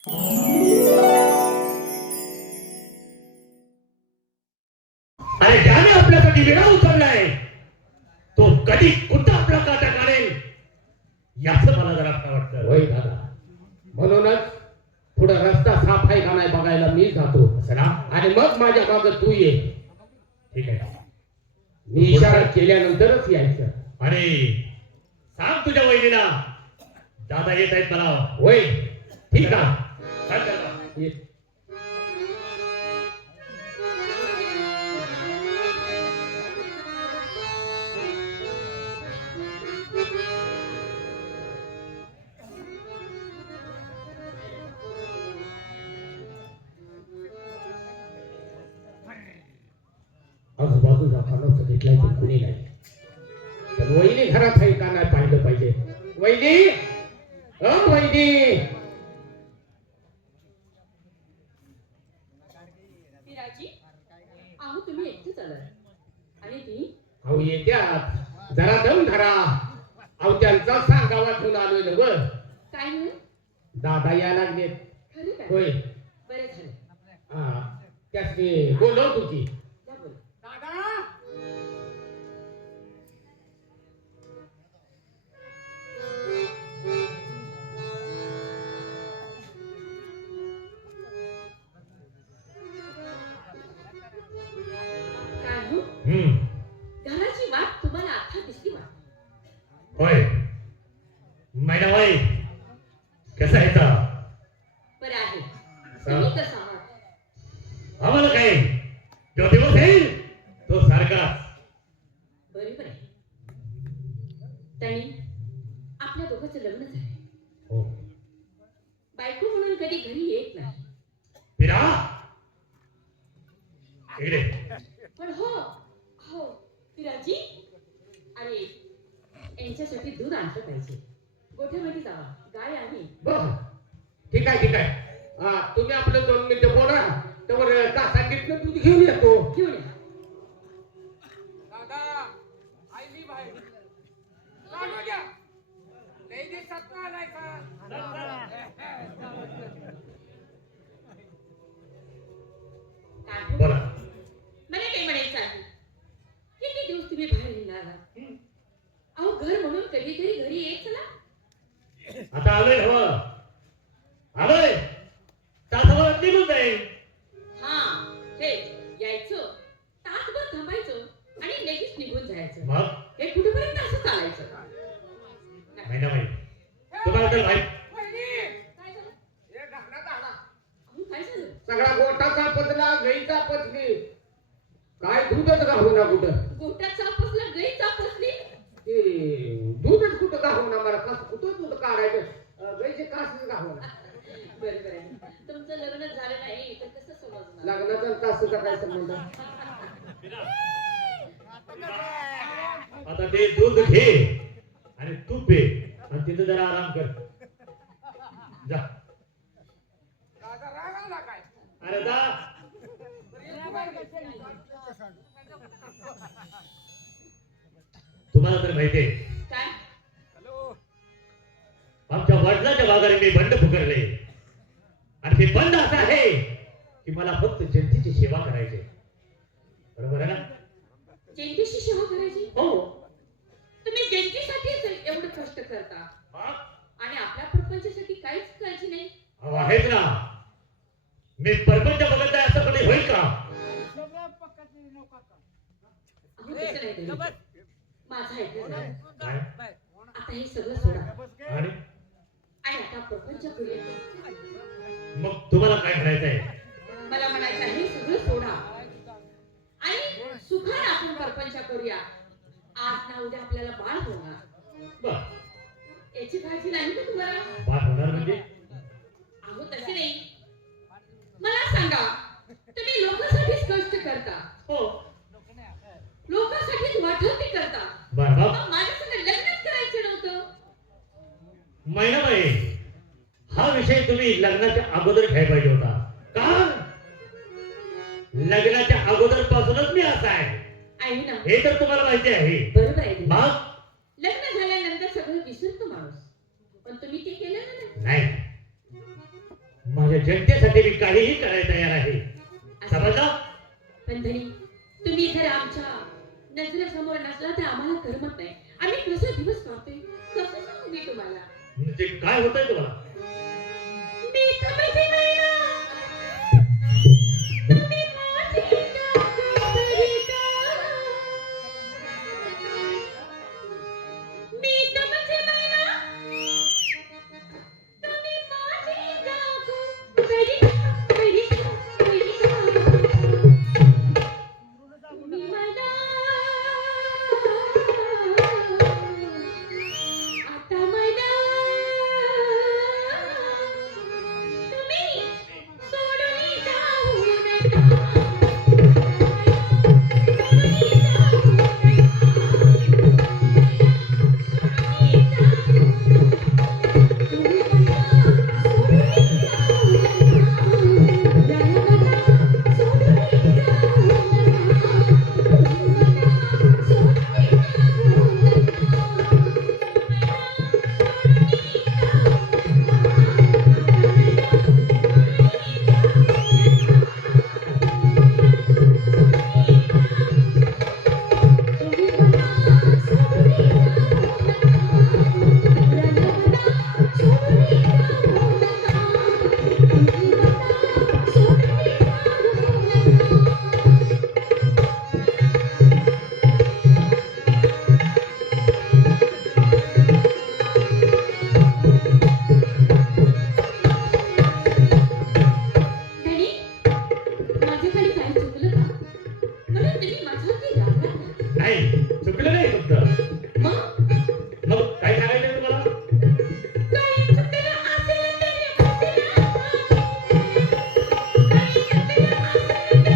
अरे ज्याने आपल्यासाठी विडा उचललाय तो कधी कुठं आपला काटा काढेल याच मला जरा वाटतं. होय दादा, म्हणूनच पुढे रस्ता साफ आहे का नाही बघायला मी जातो. असं ना? आणि मग माझ्या मागे तू ये. ठीक आहे. मी इशारा केल्यानंतरच यायचं. आणि सांग तुझ्या वहिनीला दादा येत आहेत मला. होय, ठीक आहे. सांग त्याला. ये. आजूबाजूला फणस घेतलाय पण कुणी नाही. पण वहिनी घरात आहे का नाही पाहिलं पाहिजे. वहिनी, वहिनी. विराजी, अहो तुम्ही एकटेच आलात आणि ती अहो येत्यात, जरा दम धरा. अहो त्यांचा सांगावा घेऊन आलोय ना वर. काय म्हणून? दादा यायला लागलेत. खरं काय? होय. बरं झालं. हा, त्यासनी बोलवत होती. जा बोल. काय हो? घराची वाट तुम्हाला आता दिसली वाट. होय मैना बाई कसं आहे का? बरं आहे. तुम्ही कसं आहात? आम्हाला काय जो दिवस येईल तो सारखा. बरोबर आहे. त्यांनी आपल्या दोघांचं लग्न झालंय. हो. बायको म्हणून कधी घरी येत नाही. पिरा इकडे. पण हो हो विराजी, अरे यांच्यासाठी दूध आणलं पाहिजे. गोठ्यामध्ये जावा, गाय आहे. बरं, ठीक आहे ठीक आहे. हा, तुम्ही आपलं 2 मिनिटं बोला. त्यावर कासाकीतनं दूध घेऊन येतो. घेऊन या. दादा, आईली बाहेर. चालू द्या. लई दिवसात आलाय का? काय हो? बोला. मला काही म्हणायचं आहे. किती दिवस तुम्ही बाहेर येणार? अहो घर म्हणून कधीतरी घरी येत ना. आता आलोय हो. आलोय तासाभरात निघून जाईल. हा, हे यायचं, तासभर थांबायचं आणि लगेच निघून जायचं. मग हे कुठेपर्यंत असं चालायचं? मैना बाई तुम्हाला तर माहित. वहिनी, काय झालं? हे घालण्यात आला. अहो काय झालं? सगळा गोठाचा पचला, गाईचा पचली. काय दूधच घालू ना कुठं. गोट्यात चापसला, गाई चापसली. ते दूधच कुठं घालू ना मला. कसं कुठं दूध काढायचं. गाईचे कासच घालू ना. बरोबर आहे. तुमचं लग्न झालं नाही तर कसं समजणार? लग्नाचा कासचा काय संबंध. आता ते दूध घे आणि तूप पे आणि तिथं जरा आराम कर. जा. दादा राग आला काय? अरे जा. तुम्हाला तर माहितीये काय? हॅलो. आमच्या वडिलांच्या माघारी मी बंड पुकारले आणि ते बंड असं आहे की मला फक्त जनतेची सेवा करायची. बरोबर आहे ना? जनतेची सेवा करायची. हो. तुम्ही जनतेसाठी एवढं कष्ट करता मग? आणि आपल्या प्रपंचासाठी काहीच काळजी नाही. अहो आहेच ना. मी परपंच बघत आहे असं कधी होईल का? अहो तसं नाही तरी. माझा ऐकलं जरा. काय? आता हे सगळं सोडा आणि आणि आता प्रपंच करूया. मग तुम्हाला काय करायचंय? मला म्हणायचं हे सगळं सोडा आणि सुखाने आपण प्रपंच करूया. आज ना उद्या आपल्याला बाळ होणार. बर. याची काळजी नाही का तुम्हाला? बात होणार म्हणजे? अहो तसे नाही. मला सांगा, तुम्ही लोकांसाठीच कष्ट करता, हो. लोकांसाठीच वाटोळी करता. बर बाप. मग माझ्यासंग लग्नच करायचं नव्हतं? मैनाबाई हा विषय तुम्ही लग्नाच्या अगोदर घ्यायला पाहिजे होता. का? लग्नाच्या अगोदर पासूनच मी असा आहे आहे ना? हे तर तुम्हाला माहिती आहे. बरोबर आहे. मग लग्न झाल्यानंतर सगळं विसरतो माणूस, पण तुम्ही ते केलं ना. नाही. माझ्या जनतेसाठी मी काहीही करायला तयार आहे. समजलं? पण धनी, तुम्ही जर आमच्या नजरेसमोर नसला तर आम्हाला करमत नाही. आम्ही कसं दिवस काढतोय कसं सांगू मी तुम्हाला. म्हणजे काय होतंय तुम्हाला? मी थांबायचे नाही ना. तुम्ही माझी काकरिका. मी थांबायचे नाही ना. तुम्ही माझी काकरिका. तुम्ही मला आता मला तुम्ही सोडून जाऊ नका. धनी, माझ्याकडे काही चुकलं का? म्हणून तुम्ही माझ्यावरती रागवता. नाही, चुकलं नाही तुमचं. मग मग काय सांगायचं तुम्हाला? काही चुकलं असेल तर माझे नाव. काही चुकलं असेल तर माझे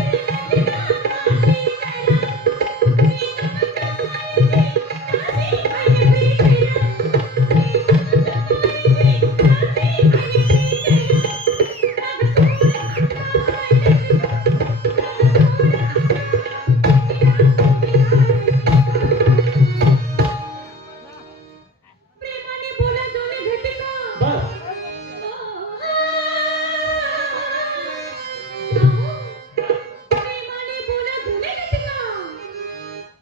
प्रेमाने बोला दोन्ही घटका. बस. प्रेमाने बोला दोन्ही घटका.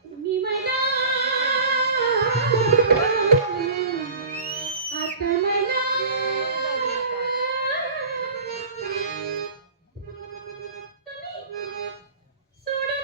तुम्ही मला आता मला तुम्ही सोडून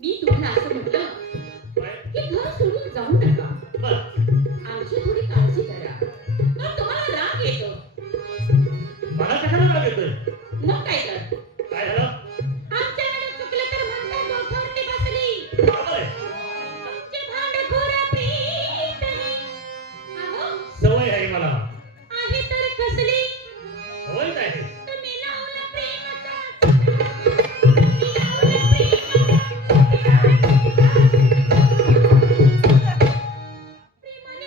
मी तुम्हाला असं म्हटलं काय? की घर सोडून जाऊ नका. बस. आमची थोडी काळजी करा. तर तुम्हाला राग येतो. मला कशाला राग येतोय? मग काय तर काय झालं? आमच्याकडे चुकलं तर म्हणता गोठवरती बसली. बरोबर आहे. तुमचे भांडखोर प्रीत आहे. अहो, सवय आहे मला. आहे तर कसली? सवयच आहे. तुम्ही लावला प्रेमाचा. तुम्ही लावला प्रेमाचा. प्रेमाने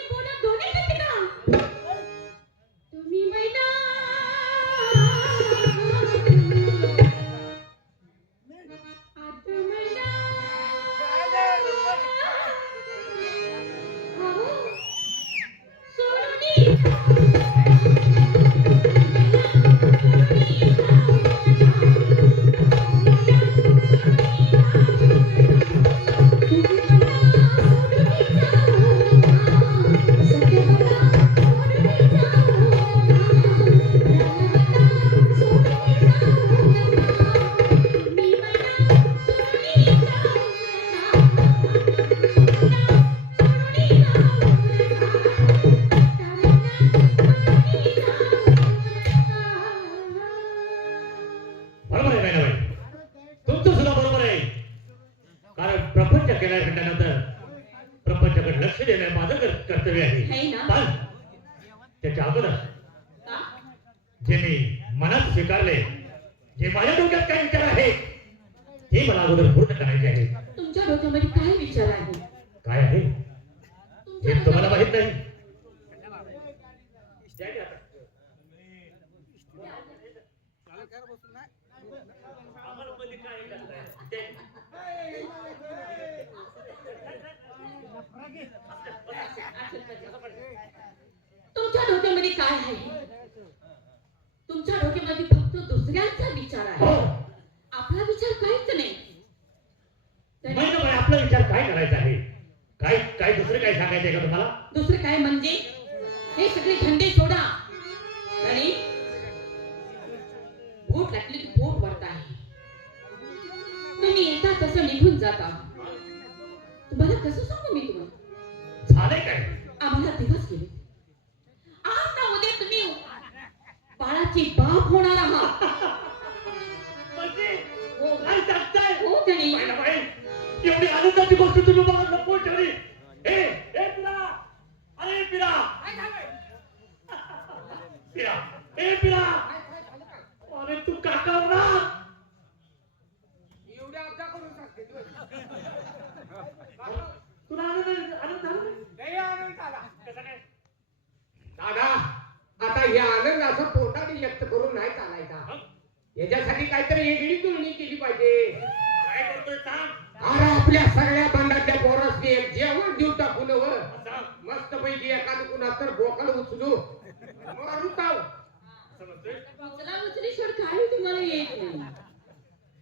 लक्ष देणं माझं कर्तव्य आहे आहे ना? पण त्याच्या अगोदर का? जे मी मनात स्वीकारले जे माझ्या डोक्यात काय विचार आहे ते मला अगोदर पूर्ण करायचे आहे. तुमच्या डोक्यामध्ये काय विचार आहे? काय आहे तुमच्या हे तुम्हाला डोक्यामध्ये- माहित नाही. द्या की आता. आम्हाला मध्ये काय करताय? ते- तुमच्या डोक्यामध्ये काय आहे? तुमच्या डोक्यामध्ये फक्त दुसऱ्यांचा विचार आहे. हो आपला विचार काहीच नाही. तरी माहिती नाही आपला विचार काय करायचा आहे काय काय दुसरं काय सांगायचंय का तुम्हाला? दुसरं काय म्हणजे हे सगळे धंदे सोडा आणि बोट लागली की बोट वरत आहे. तुम्ही येता तसं निघून जाता. तुम्हाला कसं सांगू मी तुम्हाला? झालंय काय? आम्हाला दिवस गेले. आज ना उद्या तुम्ही बाळाची बाप होणार आहात. म्हणजे हो काय सांगताय? हो त्याने पाहिलं बाई, एवढी आनंदाची गोष्ट तुम्ही मला नको ठेवली. ए पिरा, अरे पिरा, पिरा, ए पिरा, अरे तू काका ना. एवढ्या अब्दा करून सांगते तू. तुला आनंद आनंद झाला नाही? लय आनंद झाला. कसा काय? दादा आता हे आनंद असं पोटाने व्यक्त करून नाही चालायचा. हं? याच्यासाठी काहीतरी वेगळी जुळणी केली पाहिजे. काय करतोय सांग? अरे आपल्या सगळ्या बंडातल्या पोरासनी एक जेवण देऊ टाकून व असं मस्त पैकी एखादं कुणा तर बोकड उचलू मारू ताव. समजतोय? उचला उचलीशिवाय काही तुम्हाला येत नाही.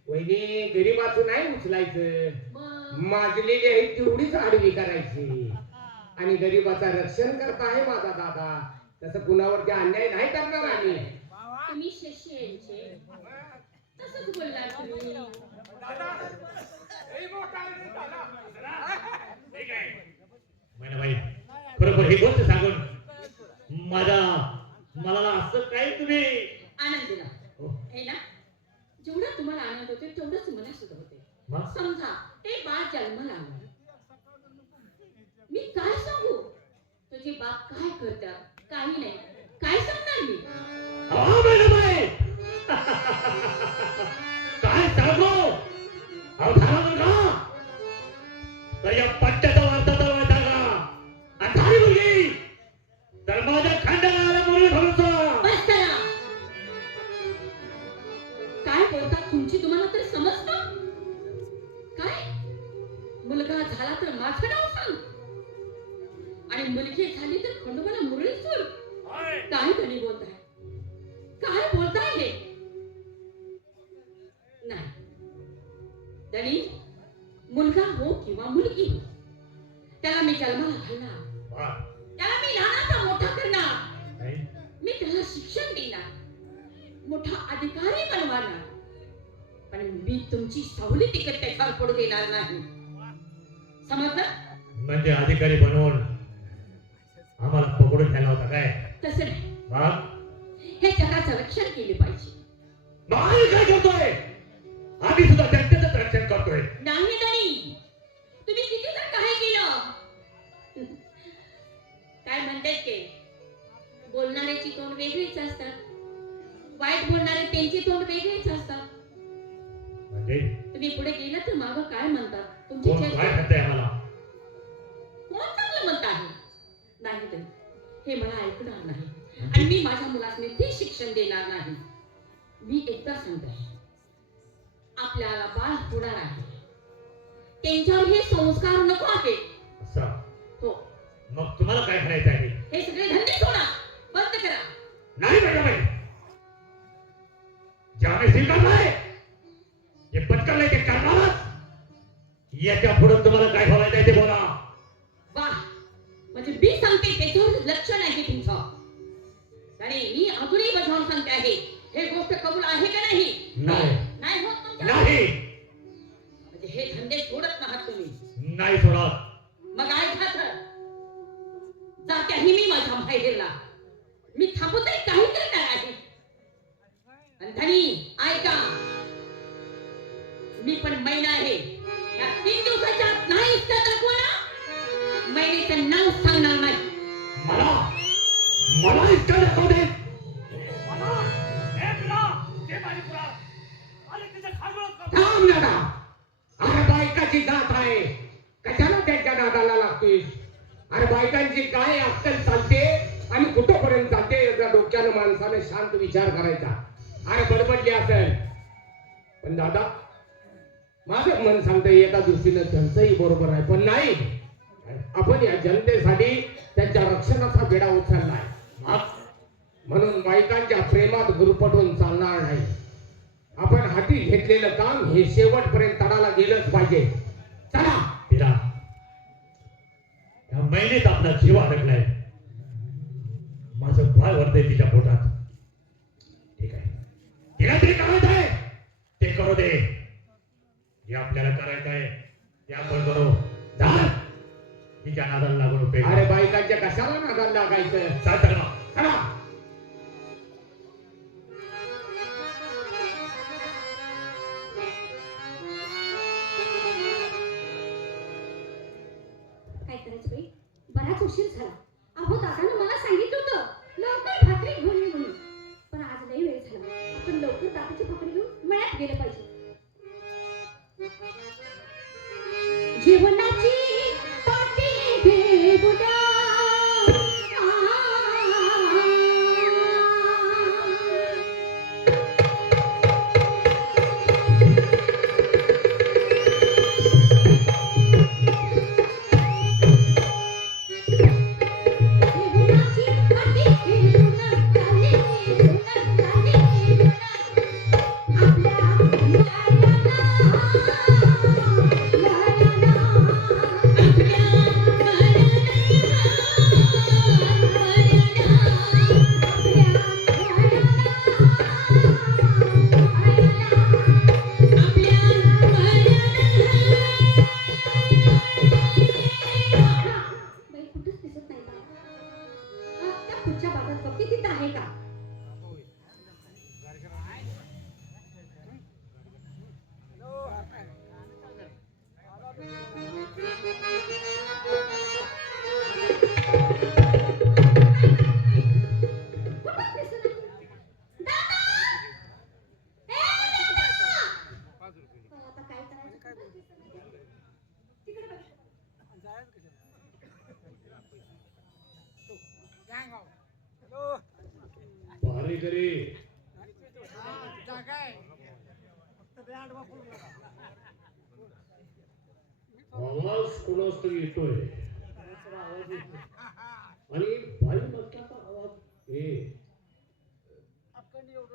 वहिनी गरीबाचं नाही उचलायचं. मग माजलेली आहे तेवढीच आडवी करायची आणि गरीबाचा रक्षण करता आहे माझा दादा. तसं कुणावरती अन्याय नाही करणार आम्ही. तुम्ही शिष्य यांचे तसंच बोलला तुम्ही. दादा लय मोठा आनंद झाला. ठीक आहे. मैनाबाई, बरोबर ही गोष्ट सांगून मला असं काय तुम्ही आनंद दिला हो, है ना? जेवढा तुम्हाला आनंद होते तेवढंच मला सुद्धा होते. मग? समजा ते बाळ जन्माला आलं. मी काय सांगू? तुझे बाप काय करतात काही नाही. काय सांगणार मी? अहो, मैनाबाई! काय सांगू? अहो, झाला मुलगा तर या पट्ट्याचा वारसा तर सांगा आणि झाली मुलगी तर माझ्या खांद्याला मुली घालूचा. बस करा. काय बोलतात तुमची तुम्हाला तर समजतं? काय मुलगा झाला तर माझं नाव सांग आणि मुलगी झाली तर खंडोबाला मुरळी सोड. काय गणी बोलताय? काय बोलताय हे? नाही दणी, मुलगा हो किंवा मुलगी हो त्याला मी जन्माला घालणार. वा, त्याला मी लहानाचा मोठा करणार. नाही? मी त्याला शिक्षण देणार. मोठा अधिकारी बनवणार. पण मी तुमची सावली तिकट त्याच्यावर पडू देणार नाही. समजलं? म्हणजे अधिकारी बनवून आम्हाला पकडून ठेवला होता काय? तसं नाही. मग हे जगाचं रक्षण केले पाहिजे. आम्ही काय करतोय? आम्ही सुद्धा जनतेचं रक्षण करतोय. नाही दणी, तुम्ही किती तर काय केलं? काय म्हणतात ते बोलणाऱ्याची तोंड वेगळीच असतात. वाईट बोलणारे त्यांची तोंड वेगळीच असतात. म्हणजे तुम्ही पुढे गेलं तर मागं काय म्हणतात तुमची कोण काय चर्चा म्हणतंय आम्हाला? कोण चांगलं म्हणत आहे? नाही तर हे मला ऐकणार नाही आणि मी माझ्या मुलासने ते शिक्षण देणार नाही. मी एकदा सांगते आपल्याला बाळ होणार आहे त्यांच्यावर हे संस्कार नको आहे. असं हो, मग तुम्हाला काय करायचं आहे? हे सगळे धंदे सोडा, बंद करा. नाही मॅडम, जे आम्ही स्वीकारलंय जे पत्करलंय ते करणारच. याच्या पुढे तुम्हाला काय बोलायचं ते बोला. वा, म्हणजे मी सांगते त्याच्यावर लक्ष नाही तुमचं. आणि मी अजूनही बजावून सांगते आहे हे गोष्ट कबूल आहे का नाही? नाही. नाही होत तुमच्या? नाही. म्हणजे हे धंदे सोडत नाहात तुम्ही. नाही सोडत. मग ऐका तर, जात्याही मी माझ्या माहेरला. मी थांबू तरी काही करणार आहे. आणि धनी ऐका, मी पण महिना आहे. या 3 दिवसाच्या आत नाही इच्छा दाखवा ना, महिने बालिकेचं नाव सांगणार नाही. मला मला इतकं दाखव दे. थांब दादा. अरे बायकाची जात आहे, कशाला त्यांच्या नादाला लागतोय? अरे बायकांची काय अक्कल चालते आणि कुठंपर्यंत जाते याचा डोक्यानं माणसाने शांत विचार करायचा. अरे बडबडली असेल पण दादा माझं मन सांगतं एका दृष्टीनं त्यांचंही बरोबर आहे, पण नाही आपण या जनतेसाठी त्यांच्या रक्षणाचा बेडा उचललाय. म्हणून बायकांच्या प्रेमात गुरफटून चालणार नाही. आपण हाती घेतलेलं काम हे शेवटपर्यंत तडाला गेलंच पाहिजे. चला पिरा, या महिनेत आपला जीव अडकलाय. माझं बाळ वरतंय तिच्या पोटात. ठीक आहे, तिला ते करायचं आहे ते करू दे. जे आपल्याला करायचं आहे ते आपण करू. जा, तिच्या नादाला लागून उपयोग. अरे बायकांच्या कशाला नादाला लागायचं? चल चला. चला. काय करायचं बाई, बराच उशीर झाला. अहो दादानं मला सांगितलं होतं लवकर भाकरी घेऊन ये म्हणून, पण आज लई वेळ झाला. आपण लवकर दादाची भाकरी घेऊन मळ्यात गेलं पाहिजे. जेवणाची पाटी घेऊ द्या. पारेकरी, आवाज कोणाच तरी येतोय आणि बाई म्हटल्याचा आवाज हे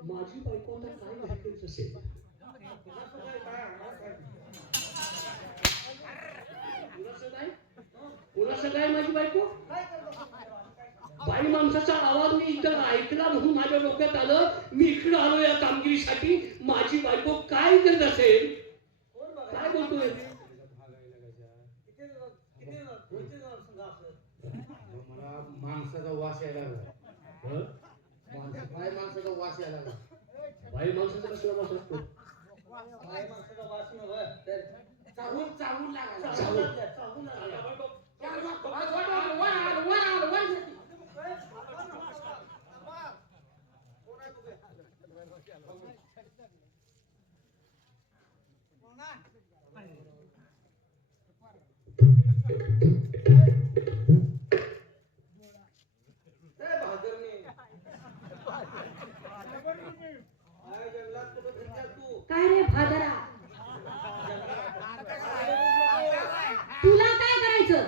माझी बायको आता काय वाटेल असेल. कुणाचं काय माझी बायको? बाई माणसाचा आवाज मी इथं ऐकला म्हणून माझ्या डोक्यात आलं. मी इकडे आलो या कामगिरीसाठी. माझी बायको काय करत असेल? काय बोलतोय? मला माणसाचा वास यायला लागला. बाई माणसाचा वास यायला लागला. बाई माणसाचा कसला वास असतो? बाई माणसाचा वास नव्हे, चावून चावून लागायला. चावून लागायला. काय रे भादरा, तुला काय करायचं?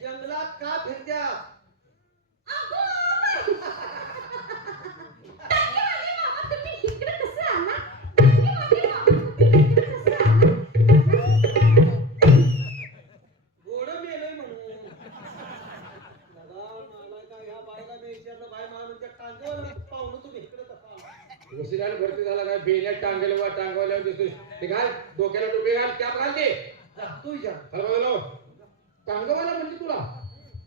जंगलात का फिरत्या? वशिलाने भरती झाला काय बेण्यात टांगवल्या दिसतोय. ते घाल डोक्याला टोपी घाल, कॅप घाल. ते तुझ्या टांगवायला म्हणजे तुला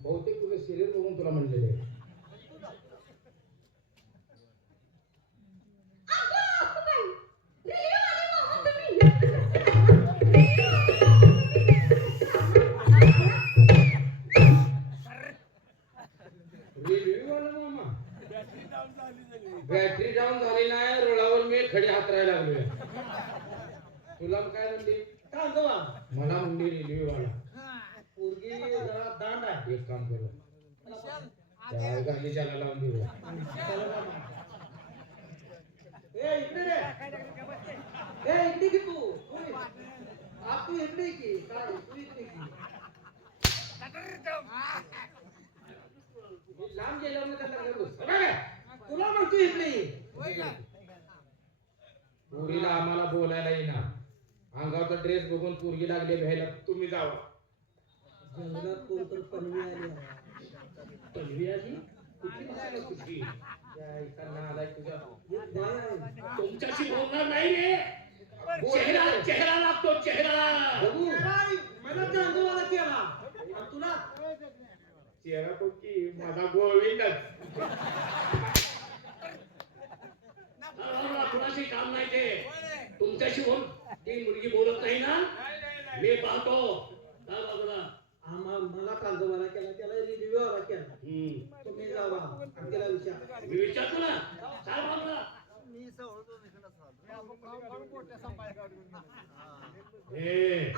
बहुतेक तुझं शरीर बघून तुला म्हणलेलं आहे. बॅटरी डाऊन झाली नाही, रुळावर मी खडे हातरायला लागलोय. तुला काय म्हणली? मला म्हणली रेल्वेवाला. एक काम करू, त्या गांधीच्याला लावून देऊ. लांब गेल्यावर मग त्याला करू. तुला म्हणतो इकडे पोरीला आम्हाला बोलायला येईना. अंगावरचा ड्रेस बघून पोरगी लागली भ्यायला. तुम्ही जावा. जंगलात कोणतर पनवी आली. पनवी आली? कुठली भाषा कुठली? या इकडनं आलाय तुझा. तुमच्याशी बोलणार नाही रे. चेहरा चेहरा लागतो, चेहरा. मला त्या अंगवाला केला आणि तुला चेहरा तो की माझा गोविंदच. कुणाशी काम नाही ते. तुमच्याशी बोल. ती मुलगी बोलत नाही ना, मी पाहतो. चल बाजूला. मला कांजवाला केला, त्याला रिव्ह्यूवाला केला. तुम्ही जावा आणि त्याला विचारा. मी विचारतो ना. चल बाजूला. ए